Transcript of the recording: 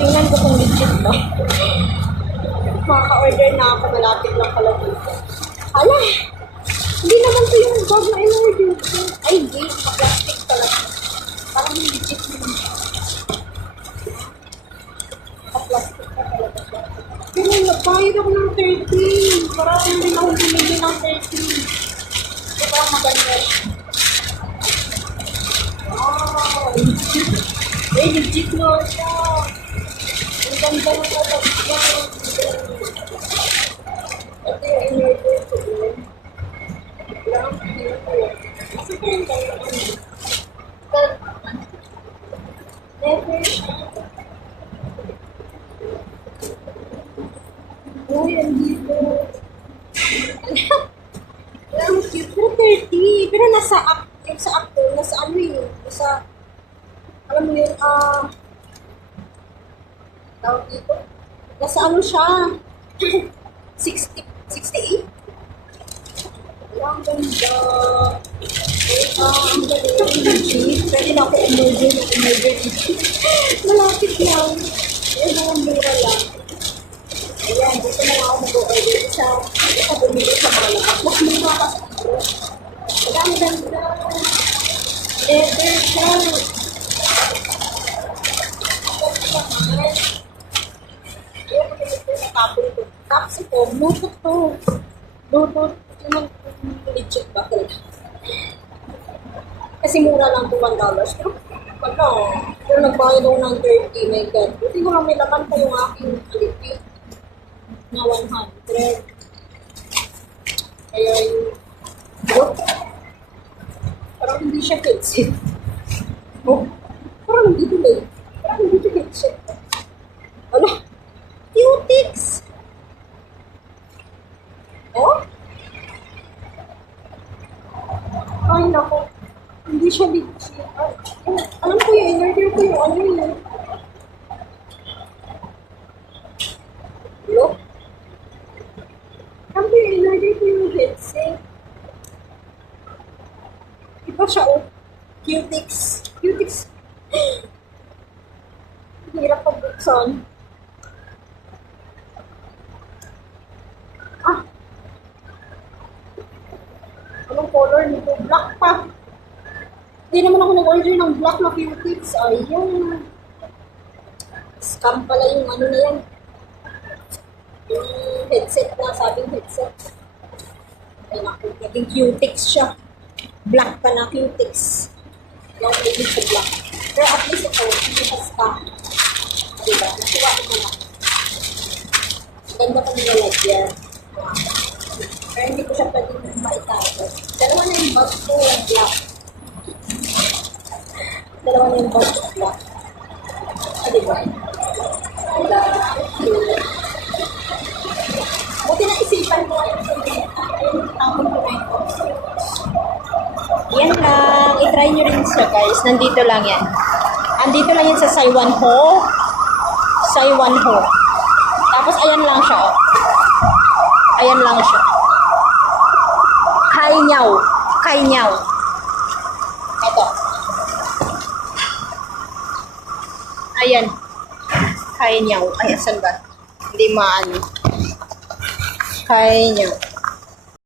Tingnan ko kung legit ba. Maka-order na ako, malapit lang pala dito. Hala! Hindi naman to yung bag na in-order ko. Ay, hindi. Plastic talaga. Parang legit yun. Plastic pa talaga siya. Pero nagbayad ako ng 13. Parang hindi ako bumili ng 13. So, parang maganda. Wow! Legit. Eh, legit na siya. Ang ganda na talaga. Ito yung in-order ko din. Lang dito. Kasi pa yung ganda ko. Never siya. Uy, ang dito. Ang cute. Pero 30. Pero nasa app. Yung sa app ko, nasa ano yun. Nasa, alam mo yun, tawag dito. Nasa ano siya. 60, 68? Ang ganda. Ang galing. Pwede na ako umorder dito. Malapit lang. Ayan, mga mura lang. Ayan, dito na ako mag-order sa bumili sa mga lakas. Mas mura ka sa ito. Ang ganda. Leather siya. Tapos ito, Bluetooth to. Bluetooth. Legit ba? Kasi mura lang ito $1. Pero pagka, pero nagbayad ako ng 30, my God. Buti ko lang may laman pa yung aking alipin na 100. Kaya yung look, parang hindi siya headset. Oh, parang hindi ito eh. Parang hindi ito headset. Ano? Cutics! Oh? Ay, nako. Hindi siya legit. Alam ko yung in-order ko yung ano yun. Look. Alam ko yung in-order ko yung headset. Iba siya, oh. Cutics. Cutics. Hirap pagbuksan. Anong color nito? Black pa. Hindi naman ako nag-order ng black na Cutics. Ayun. Scam pala yung ano na yan. Yung headset na, sabing headset. Ay naku, naging Cutics siya. Black pa na Cutics. Yung naging sa black. Pero at least ito, hindi siya scam. Diba? Nasuwa ko na. Ganda pa nilalagyan. Pero hindi ko siya pwedeng maitago. Dalawa na yung bag ko, yung black. Dalawa na yung bag ko, black. Diba? Buti na isipan ko yung tapon ko na ito. Yan lang. I-try nyo rin siya, guys. Nandito lang yan. Andito lang yan sa Saiwan Ho. Saiwan Ho. Tapos ayan lang siya, oh. Ayan lang siya. Kainyaw. Kainyaw. Ito. Ayan. Kainyaw. Ay, asan ba? Hindi maano. Kainyaw.